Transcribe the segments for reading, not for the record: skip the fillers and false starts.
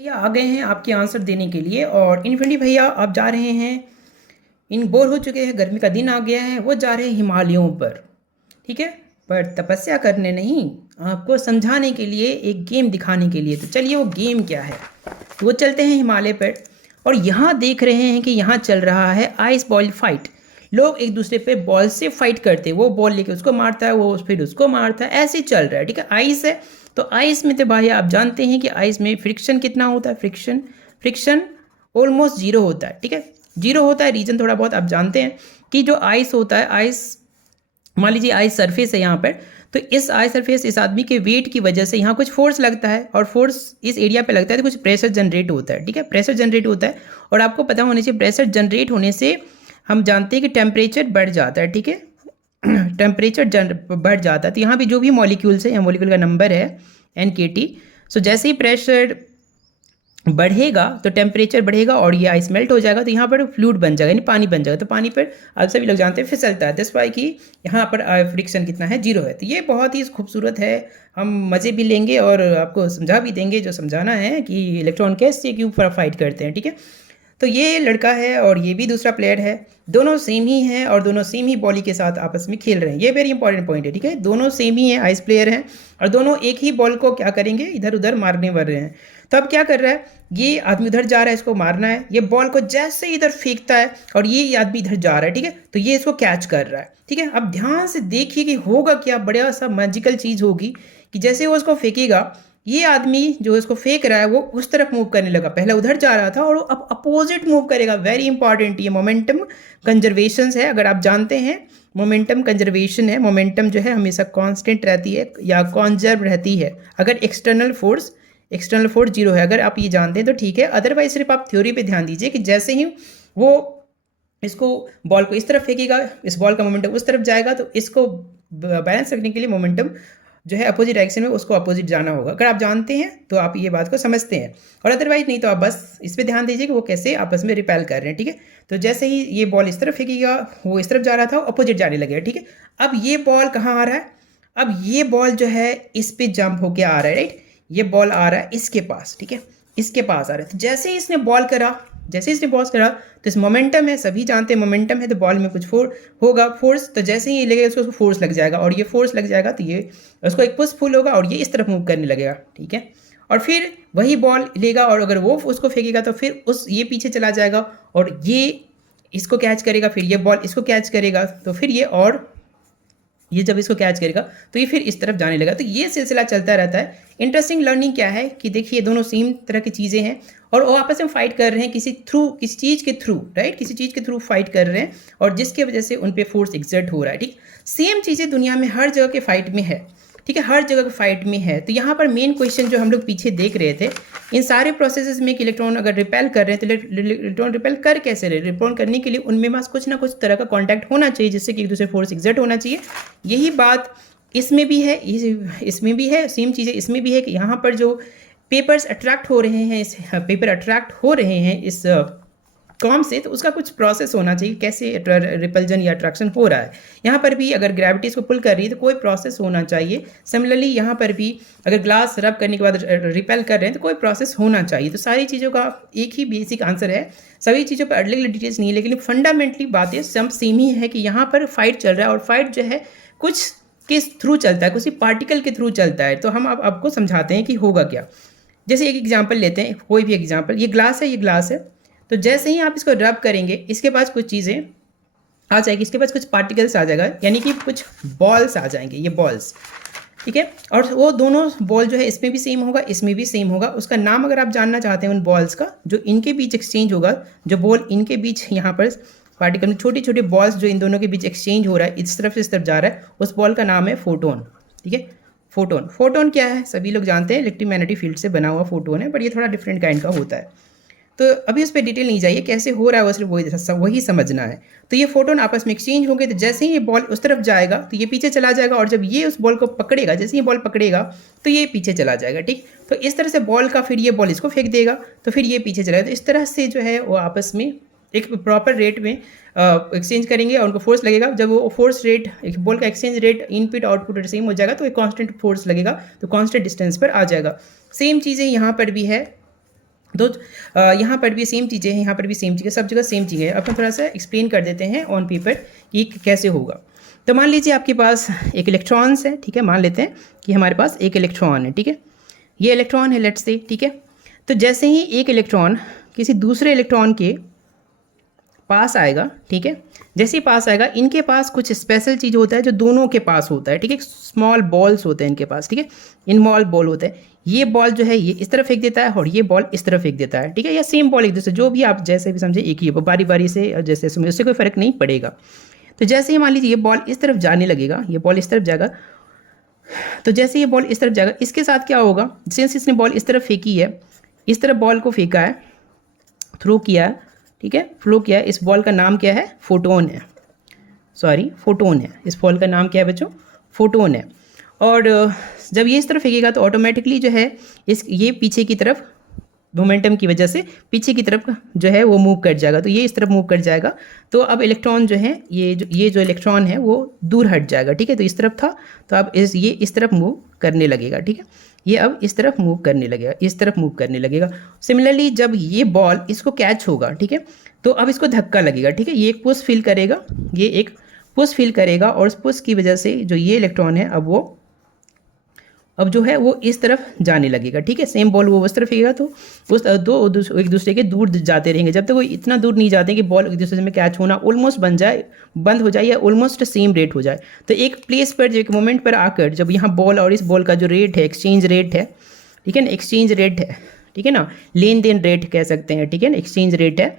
भैया आ गए हैं आपके आंसर देने के लिए। और इन्फिनिटी भैया आप जा रहे हैं, इन बोर हो चुके हैं, गर्मी का दिन आ गया है, वो जा रहे हैं हिमालयों पर। ठीक है, पर तपस्या करने नहीं, आपको समझाने के लिए, एक गेम दिखाने के लिए। तो चलिए वो गेम क्या है। तो वो चलते हैं हिमालय पर, और यहाँ देख रहे हैं कि यहाँ चल रहा है आइस बॉल फाइट। लोग एक दूसरे पे बॉल से फाइट करते हैं, वो बॉल लेके उसको मारता है, वो फिर उसको मारता है, ऐसे चल रहा है। ठीक है, आइस है। तो आइस में तो भाई आप जानते हैं कि आइस में फ्रिक्शन कितना होता है। फ्रिक्शन फ्रिक्शन ऑलमोस्ट जीरो होता है। ठीक है, जीरो होता है। रीजन थोड़ा बहुत आप जानते हैं कि जो आइस होता है, आइस मान लीजिए आइस सरफेस है यहाँ पर, तो इस आइस सरफेस, इस आदमी के वेट की वजह से यहाँ कुछ फोर्स लगता है, और फोर्स इस एरिया पे लगता है तो कुछ प्रेशर जनरेट होता है। ठीक है, प्रेशर जनरेट होता है, और आपको पता होने से प्रेशर जनरेट होने से हम जानते हैं कि टेम्परेचर बढ़ जाता है। ठीक है, टेम्परेचर बढ़ जाता है। तो यहाँ भी जो भी मॉलिक्यूल्स है, यहाँ मॉलिक्यूल का नंबर है NKT। सो जैसे ही प्रेशर बढ़ेगा तो टेम्परेचर बढ़ेगा और ये आइस मेल्ट हो जाएगा, तो यहाँ पर फ्लूइड बन जाएगा, यानी पानी बन जाएगा। तो पानी पर आप सभी लोग जानते हैं फिसलता है, दैट्स व्हाई कि यहाँ पर फ्रिक्शन कितना है, जीरो है। तो ये बहुत ही खूबसूरत है, हम मज़े भी लेंगे और आपको समझा भी देंगे जो समझाना है कि इलेक्ट्रॉन कैसे क्यों फाइट करते हैं। ठीक है, तो ये लड़का है और ये भी दूसरा प्लेयर है, दोनों सेम ही हैं और दोनों सेम ही बॉली के साथ आपस में खेल रहे हैं। ये वेरी इंपॉर्टेंट पॉइंट है। ठीक है, दोनों सेम ही हैं, आइस प्लेयर हैं, और दोनों एक ही बॉल को क्या करेंगे, इधर उधर मारने वाले हैं। तो अब क्या कर रहा है, ये आदमी उधर जा रहा है, इसको मारना है। ये बॉल को जैसे इधर फेंकता है और ये आदमी इधर जा रहा है। ठीक है, तो ये इसको कैच कर रहा है। ठीक है, अब ध्यान से देखिए कि होगा क्या, बड़ा सा मैजिकल चीज़ होगी कि जैसे वो उसको फेंकेगा, ये आदमी जो इसको फेंक रहा है वो उस तरफ मूव करने लगा, पहले उधर जा रहा था और वो अब अपोजिट मूव करेगा। वेरी इंपॉर्टेंट, ये मोमेंटम कंजर्वेशन है। अगर आप जानते हैं मोमेंटम कंजर्वेशन है, मोमेंटम जो है हमेशा कांस्टेंट रहती है या कॉन्जर्व रहती है अगर एक्सटर्नल फोर्स जीरो है। अगर आप ये जानते हैं तो ठीक है, अदरवाइज सिर्फ आप थ्योरी पे ध्यान दीजिए कि जैसे ही वो इसको बॉल को इस तरफ फेंकेगा, इस बॉल का मोमेंटम उस तरफ जाएगा, तो इसको बैलेंस रखने के लिए मोमेंटम जो है अपोजिट डायरेक्शन में उसको अपोजिट जाना होगा। अगर आप जानते हैं तो आप ये बात को समझते हैं, और अदरवाइज नहीं तो आप बस इस पर ध्यान दीजिए कि वो कैसे आपस में रिपेल कर रहे हैं। ठीक है, तो जैसे ही ये बॉल इस तरफ फेंकेगा, वो इस तरफ जा रहा था, अपोजिट जाने लगेगा। ठीक है, अब ये बॉल कहाँ आ रहा है, अब ये बॉल जो है इस पे जंप होके आ रहा है। राइट, ये बॉल आ रहा है इसके पास। ठीक है, इसके पास आ रहा है। तो जैसे ही इसने बॉल करा, जैसे इसने बॉल करा, तो इस मोमेंटम है, सभी जानते हैं मोमेंटम है, तो बॉल में कुछ होगा फोर्स। तो जैसे ही ये लगेगा उसको फोर्स लग जाएगा, और ये फोर्स लग जाएगा तो ये उसको एक पुश फुल होगा और ये इस तरफ मूव करने लगेगा। ठीक है, और फिर वही बॉल लेगा, और अगर वो उसको फेंकेगा तो फिर ये पीछे चला जाएगा और ये इसको कैच करेगा, फिर ये बॉल इसको कैच करेगा, तो फिर ये जब इसको कैच करेगा तो ये फिर इस तरफ जाने लगा। तो ये सिलसिला चलता रहता है। इंटरेस्टिंग लर्निंग क्या है कि देखिए दोनों सेम तरह की चीज़ें हैं और वो आपस में फाइट कर रहे हैं किसी चीज़ के थ्रू। राइट, किसी चीज़ के थ्रू फाइट कर रहे हैं और जिसके वजह से उन पर फोर्स एक्सर्ट हो रहा है। ठीक, सेम चीज़ें दुनिया में हर जगह के फाइट में है। ठीक है, हर जगह के फाइट में है। तो यहाँ पर मेन क्वेश्चन जो हम लोग पीछे देख रहे थे, इन सारे प्रोसेसेस में कि इलेक्ट्रॉन अगर रिपेल कर रहे हैं तो इलेक्ट्रॉन रिपेल कर कैसे रहे, रिपेल करने के लिए उनमें पास कुछ ना कुछ तरह का कॉन्टैक्ट होना चाहिए जिससे कि एक दूसरे फोर्स एक्सर्ट होना चाहिए। यही बात इसमें भी है, इसमें भी है, सेम चीज़ें इसमें भी है कि यहाँ पर जो पेपर्स अट्रैक्ट हो रहे हैं, इस पेपर अट्रैक्ट हो रहे हैं इस कॉम से, तो उसका कुछ प्रोसेस होना चाहिए कैसे रिपल्जन या अट्रैक्शन हो रहा है। यहाँ पर भी अगर ग्रेविटी इसको पुल कर रही है तो कोई प्रोसेस होना चाहिए। सिमिलरली यहाँ पर भी अगर ग्लास रब करने के बाद रिपेल कर रहे हैं तो कोई प्रोसेस होना चाहिए। तो सारी चीज़ों का एक ही बेसिक आंसर है, सभी चीज़ों पर अलग अलग डिटेल्स नहीं है, लेकिन फंडामेंटली बातें सब सेम ही है कि यहाँ पर फाइट चल रहा है, और फाइट जो है कुछ के थ्रू चलता है, किसी पार्टिकल के थ्रू चलता है। तो हम अब आपको समझाते हैं कि होगा क्या। जैसे एक एग्जाम्पल लेते हैं, कोई भी एग्जाम्पल, ये ग्लास है, ये ग्लास है। तो जैसे ही आप इसको रब करेंगे इसके पास कुछ चीज़ें आ जाएगी, इसके पास कुछ पार्टिकल्स आ जाएगा, यानी कि कुछ बॉल्स आ जाएंगे, ये बॉल्स। ठीक है, और वो दोनों बॉल जो है इसमें भी सेम होगा, इसमें भी सेम होगा। उसका नाम अगर आप जानना चाहते हैं उन बॉल्स का, जो इनके बीच एक्सचेंज होगा, जो बॉल इनके बीच यहाँ पर पार्टिकल में छोटी छोटी बॉल्स जो इन दोनों के बीच एक्सचेंज हो रहा है, इस तरफ से इस तरफ जा रहा है, उस बॉल का नाम है फोटोन। ठीक है, फोटोन। फोटोन क्या है, सभी लोग जानते हैं, इलेक्ट्रोमैग्नेटिक फील्ड से बना हुआ फोटोन है, बट ये थोड़ा डिफरेंट काइंड का होता है। तो अभी उस पर डिटेल नहीं जाइए, कैसे हो रहा है वो सिर्फ वही समझना है। तो ये फोटोन आपस में एक्सचेंज होंगे, तो जैसे ही ये बॉल उस तरफ जाएगा तो ये पीछे चला जाएगा, और जब ये उस बॉल को पकड़ेगा, जैसे ये बॉल पकड़ेगा तो ये पीछे चला जाएगा। ठीक, तो इस तरह से बॉल का, फिर ये बॉल इसको फेंक देगा तो फिर ये पीछे चला जाएगा। तो इस तरह से जो है वो आपस में एक प्रॉपर रेट में एक्सचेंज करेंगे और उनको फोर्स लगेगा। जब वो फोर्स रेट, एक बॉल का exchange rate input output same हो जाएगा तो एक कांस्टेंट फोर्स लगेगा, तो कांस्टेंट डिस्टेंस पर आ जाएगा। सेम चीज़ें यहाँ पर भी है। तो यहाँ पर भी सेम चीज़ें हैं, यहाँ पर भी सेम चीज़ें, सब जगह सेम चीज़ें हैं। अब हम थोड़ा सा एक्सप्लेन कर देते हैं ऑन पेपर कि कैसे होगा। तो मान लीजिए आपके पास एक इलेक्ट्रॉन्स है, ठीक है, मान लेते हैं कि हमारे पास एक इलेक्ट्रॉन है, ठीक है, ये इलेक्ट्रॉन है लेट्स से, ठीक है। तो जैसे ही एक इलेक्ट्रॉन किसी दूसरे इलेक्ट्रॉन के पास आएगा, ठीक है, जैसे ही पास आएगा, इनके पास कुछ स्पेशल चीज़ होता है जो दोनों के पास होता है, ठीक है, स्मॉल बॉल्स होते हैं इनके पास, ठीक है, इनमॉल बॉल होते हैं। ये बॉल जो है ये इस तरफ फेंक देता है और ये बॉल इस तरफ फेंक देता है, ठीक है, या सेम बॉल एक दूसरे, जो भी आप जैसे भी समझे, एक ही बारी बारी से जैसे समझे, उससे कोई फर्क नहीं पड़ेगा। तो जैसे ही मान लीजिए ये बॉल इस तरफ जाने लगेगा, ये बॉल इस तरफ जाएगा, तो जैसे ये बॉल इस तरफ जाएगा, इसके साथ क्या होगा, सिंस इसने बॉल इस तरफ फेंकी है, इस तरफ बॉल को फेंका है, थ्रो किया है, ठीक है, फ्लो किया है, इस बॉल का नाम क्या है, फोटोन है, सॉरी फोटोन है, इस बॉल का नाम क्या है बच्चों, फोटोन है। और जब ये इस तरफ फेंकेगा तो ऑटोमेटिकली जो है ये पीछे की तरफ मोमेंटम की वजह से पीछे की तरफ जो है वो मूव कर जाएगा, तो ये इस तरफ मूव कर जाएगा। तो अब इलेक्ट्रॉन जो है ये जो इलेक्ट्रॉन है वो दूर हट जाएगा, ठीक है, तो इस तरफ था, तो अब ये इस तरफ मूव करने लगेगा, ठीक है, ये अब इस तरफ मूव करने लगेगा, इस तरफ मूव करने लगेगा। सिमिलरली जब ये बॉल इसको कैच होगा, ठीक है, तो अब इसको धक्का लगेगा, ठीक है, ये एक पुश फील करेगा, ये एक पुश फील करेगा, और उस पुश की वजह से जो ये इलेक्ट्रॉन है अब जो है वो इस तरफ जाने लगेगा, ठीक है, सेम बॉल वो उस तरफ फेंकेगा, तो उस एक दूसरे के दूर जाते रहेंगे, जब तक वो इतना दूर नहीं जाते कि बॉल एक दूसरे में कैच होना ऑलमोस्ट बंद हो जाए या ऑलमोस्ट सेम रेट हो जाए। तो एक प्लेस पर, एक मोमेंट पर आकर जब यहाँ बॉल और इस बॉल का जो रेट है, एक्सचेंज रेट है, ठीक है ना, एक्सचेंज रेट है, ठीक है ना, लेन देन रेट कह सकते हैं, ठीक है ना, एक्सचेंज रेट है,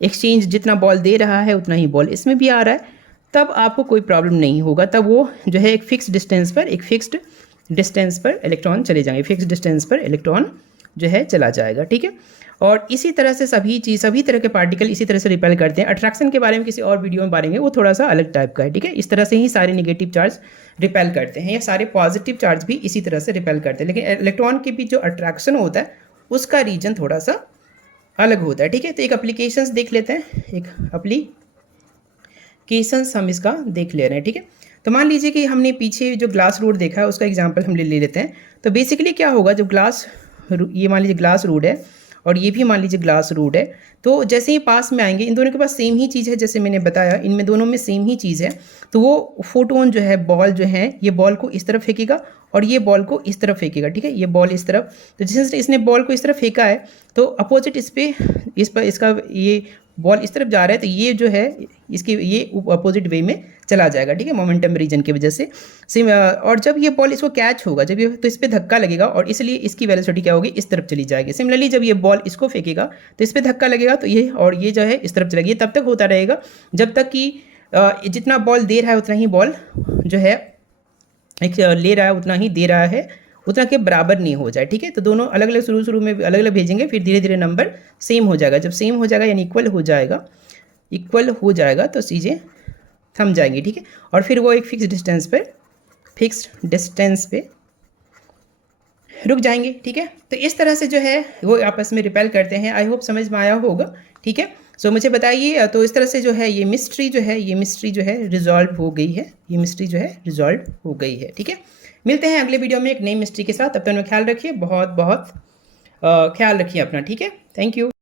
एक्सचेंज जितना बॉल दे रहा है उतना ही बॉल इसमें भी आ रहा है, तब आपको कोई प्रॉब्लम नहीं होगा, तब वो जो है एक फिक्स डिस्टेंस पर, एक फिक्स्ड डिस्टेंस पर इलेक्ट्रॉन चले जाएंगे, फिक्स डिस्टेंस पर इलेक्ट्रॉन जो है चला जाएगा, ठीक है। और इसी तरह से सभी तरह के पार्टिकल इसी तरह से रिपेल करते हैं। अट्रैक्शन के बारे में किसी और वीडियो में बारेंगे, वो थोड़ा सा अलग टाइप का है, ठीक है। इस तरह से ही सारे नेगेटिव चार्ज रिपेल करते हैं, या सारे पॉजिटिव चार्ज भी इसी तरह से रिपेल करते हैं, लेकिन इलेक्ट्रॉन के बीच जो अट्रैक्शन होता है उसका रीजन थोड़ा सा अलग होता है, ठीक है। तो एक एप्लीकेशंस देख लेते हैं, एक एप्लीकेशंस हम इसका देख ले रहे हैं, ठीक है। तो मान लीजिए कि हमने पीछे जो ग्लास रोड देखा है उसका एग्जांपल हम ले लेते हैं। तो बेसिकली क्या होगा, जब ये मान लीजिए ग्लास रोड है और ये भी मान लीजिए ग्लास रोड है, तो जैसे ही पास में आएंगे, इन दोनों के पास सेम ही चीज़ है, जैसे मैंने बताया इनमें दोनों में सेम ही चीज़ है, तो वो फोटोन जो है, बॉल जो है, ये बॉल को इस तरफ फेंकेगा और ये बॉल को इस तरफ फेंकेगा, ठीक है, ये बॉल इस तरफ। तो जिस इसने बॉल को इस तरफ फेंका है तो अपोजिट इस पर इसका ये बॉल इस तरफ जा रहा है, तो ये जो है इसके ये अपोजिट वे में चला जाएगा, ठीक है, मोमेंटम रीजन की वजह से। सेम और जब ये बॉल इसको कैच होगा, जब ये, तो इस पर धक्का लगेगा और इसलिए इसकी वेलोसिटी क्या होगी, इस तरफ चली जाएगी। सिमिलरली जब ये बॉल इसको फेंकेगा तो इस पर धक्का लगेगा, तो ये और ये जो है इस तरफ चलेगी। तब तक होता रहेगा जब तक कि जितना बॉल दे रहा है उतना ही बॉल जो है ले रहा है, उतना ही दे रहा है, उतना के बराबर नहीं हो जाए, ठीक है। तो दोनों अलग अलग शुरू में अलग अलग भेजेंगे, फिर धीरे धीरे नंबर सेम हो जाएगा। जब सेम हो जाएगा यानी इक्वल हो जाएगा तो चीज़ें थम जाएंगी, ठीक है, और फिर वो एक फिक्स डिस्टेंस पे रुक जाएंगे, ठीक है। तो इस तरह से जो है वो आपस में रिपेल करते हैं। आई होप समझ में आया होगा, ठीक है। सो मुझे बताइए, तो इस तरह से जो है ये मिस्ट्री जो है रिजॉल्व हो गई है, ठीक है। मिलते हैं अगले वीडियो में एक नई मिस्ट्री के साथ। तब तक ख्याल रखिए, बहुत ख्याल रखिए अपना, ठीक है। Thank you.